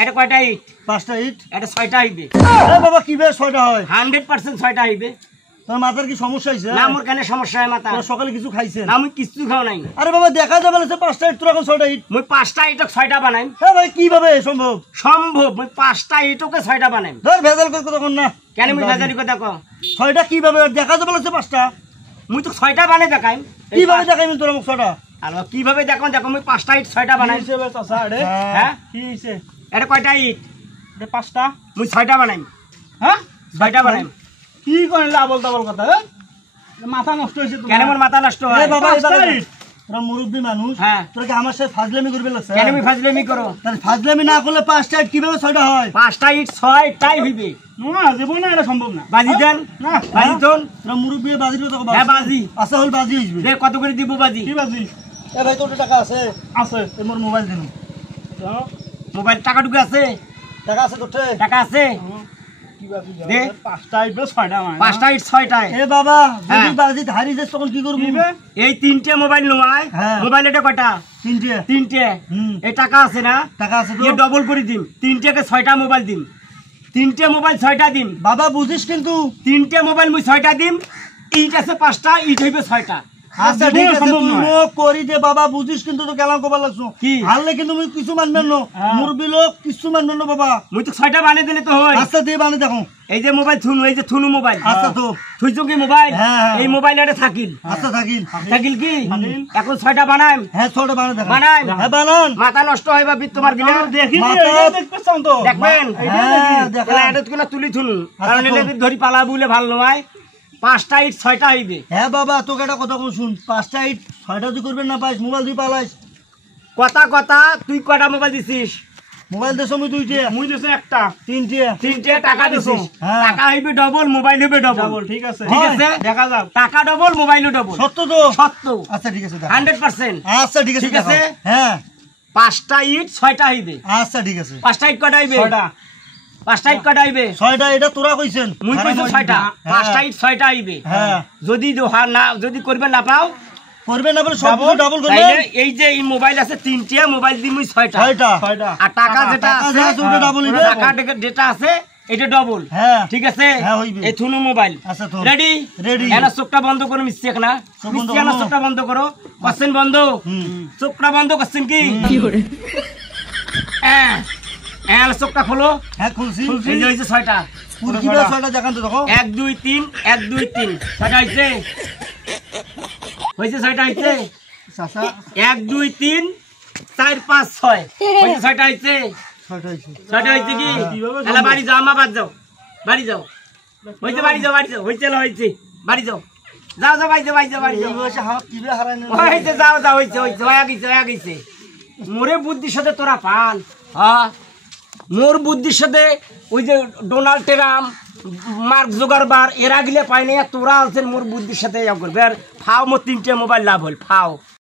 এটা কয়টা ইট? 5টা ইট। এটা 6টা হইবে। আরে বাবা কিভাবে 6টা হয়? 100% 6টা হইবে। তোর মাথার কি সমস্যা হইছে? না মোর কেন সমস্যা হয় মাথা? তোর সকালে কিছু খাইছেন? না আমি কিছু খাও নাই। আরে বাবা দেখা যাবে না 5টা ইট তোর এখন 6টা ইট। মই 5টা ইটক 6টা বানাইম। হ্যাঁ ভাই কিভাবে সম্ভব? সম্ভব। মই 5টা ইটকে 6টা বানাইম। ধর ভেজাল কর কথা কোন না। কেন মই ভেজালি কথা কও? 6টা কিভাবে দেখা যাবে না 5টা? মুই তো 6টা বানাই দেখাইম। কিভাবে দেখাইবেন তোর মোক 6টা? আর কিভাবে দেখো দেখো মই 5টা ইট 6টা বানাইম। হিসেবে চাচা রে। হ্যাঁ কি হইছে? এটা কয়টা ইট? এটা 5টা। মুই 6টা বানাইম। হ্যাঁ 6টা বানাইম। কি কইলা আবল তাবল কথা হ্যাঁ? মাথা নষ্ট হইছে তোমার। কেন মোর মাথা নষ্ট হয়? এ বাবা তোরা মুরব্বী মানুষ। হ্যাঁ। তোরা কি আমার সাথে ফাজলামি করবে লাগছে? কেন আমি ফাজলামি করো? তাহলে ফাজলামি না করলে 5টা ইট কিভাবে 6টা হয়? 5টা ইট 6টাই হইবে। না জীবনে এটা সম্ভব না। বাজি দেন। না বাজি তোন। তোরা মুরব্বী বাজির কথা কবা। হ্যাঁ বাজি। আচ্ছা হল বাজি হইবে। দে কত করে দিব বাজি? কি বাজি? এ ভাই তোর টাকা আছে? আছে। এ মোর মোবাইল দিন। মোবাইল টাকা টুকু আছে? টাকা আছে তোরতে? টাকা আছে? কি বাজি? দে 5টা ইট 6টা মানে। 5টা ইট 6টায়। এ বাবা যদি হ্যাঁ। বাজি হারি যাস তখন কি করবি? এই 3টে মোবাইল নয়। হ্যাঁ। মোবাইল এটা কয়টা? 3টে। 3টে। এই টাকা আছে না? টাকা আছে তো? ये डबल করে দিন। 3টেকে 6টা মোবাইল দিন। 3টে মোবাইল 6টা দিন। বাবা বুঝিস কিন্তু। 3টে মোবাইল মুই 6টা দিম। ইট আছে 5টা, ইট হইবে 6টা। আচ্ছা ঠিক আছে তুই মোক করি দে বাবা বুঝিস কিন্তু তো কেলাম কবার লাগছো। কি? হারলে কিন্তু মুই কিছু মানবেন না। মুরব্বী লোক কিছু মানবেন না বাবা। মুই তো 6টা বানিয়ে দিলে তো হয়। আচ্ছা দে বানি দেখো। এই যে মোবাইল থুনু, এই যে থুনু মোবাইল। আচ্ছা তো থুইছো কি মোবাইল? হ্যাঁ। এই মোবাইল এটা থাকিল। আচ্ছা থাকিল। থাকিল কি? এখন 6টা বানাইম। হ্যাঁ 6টা বানি দেখো। বানাইম। হ্যাঁ বানান। মাথা নষ্ট হয় বা তোমার গিলা দেখি দেখবেন তো। দেখবেন। হ্যাঁ দেখা। তাহলে এটা কোনো তুলি থুনু। কারণ এটা ধরি পালা বলে ভালো নয়। 5টা ইট 6টা হইবে। হ্যাঁ বাবা তোকে একটা কথা কোন শুন। 5টা ইট 6টা তুই করবেন না পাইস মোবাইল তুই পালাইস। কথা তুই কয়টা মোবাইল দিছিস? মোবাইল দেছো মুই 2টে। মুই দিছি একটা। 3টে। 3টে টাকা দিছিস। হ্যাঁ। টাকা হইবে ডবল, মোবাইল হইবে ডবল। ঠিক আছে। ঠিক আছে দেখা যাক। টাকা ডবল, মোবাইলও ডবল। সত্য তো? সত্য। আচ্ছা ঠিক আছে 100%। আচ্ছা ঠিক আছে ঠিক আছে? হ্যাঁ 5টা ইট 6টা হইবে। আচ্ছা ঠিক আছে। 5টা ইট কয়টা হইবে? 6টা। 5টা ইট কয়টা হইবে? 6টা এটা তোরা কইছেন। মুই কইছো 6টা। 5টা ইট 6টা হইবে। হ্যাঁ যদি যদি করবে না পাও করবে না বলে সব ডাবল করবে। তাইলে এই যে এই মোবাইল আছে 3টে, মোবাইল দি মুই 6টা। 6টা। আর টাকা যেটা আছে ওটা ডাবল হইবে। টাকা যেটা আছে এটা ডবল। হ্যাঁ ঠিক আছে? হ্যাঁ হইবে। এই থুনু মোবাইল। আচ্ছা তো রেডি? রেডি। এনা চোখটা বন্ধ করো মিস্টেক না। মিস্টেক না চোখটা বন্ধ করো। কোশ্চেন বন্ধ। চোখটা বন্ধ করছেন কি? কি করে? চোখটা খোলো। হ্যাঁ খুলছি। এই যে হইছে 6টা। পুরো কিবা 6টা দেখান তো দেখো। 1 2 3 1 2 3 6টা হইছে। হইছে 6টা হইছে। চাচা 1 2 3 4 5 6 হইছে 6টা হইছে। 6টা হইছে। 6টা হইছে কি? এলা বাড়ি যাও, আমা বাদ যাও। বাড়ি যাও। হইছে বাড়ি যাও, বাড়ি যাও। হইছে না হইছে। বাড়ি যাও। যাও যাও বাড়ি যাও, বাড়ি যাও, বাড়ি এই যাও। বয়সে হাত কিবে হারানো। হইছে যাও যাও হইছে হইছে হয়ে গেছে হয়ে গেছে। মোরে বুদ্ধির সাথে তোরা পান। হ্যাঁ মোর বুদ্ধির সাথে ওই যে ডোনাল্ড ট্রাম্প, মার্ক জুকারবার্গ এরা গিলে পাই না, তোরা আছেন মোর বুদ্ধির সাথে ইয়া করবে। আর ফাও মোর 3টে মোবাইল লাভ হল ফাও।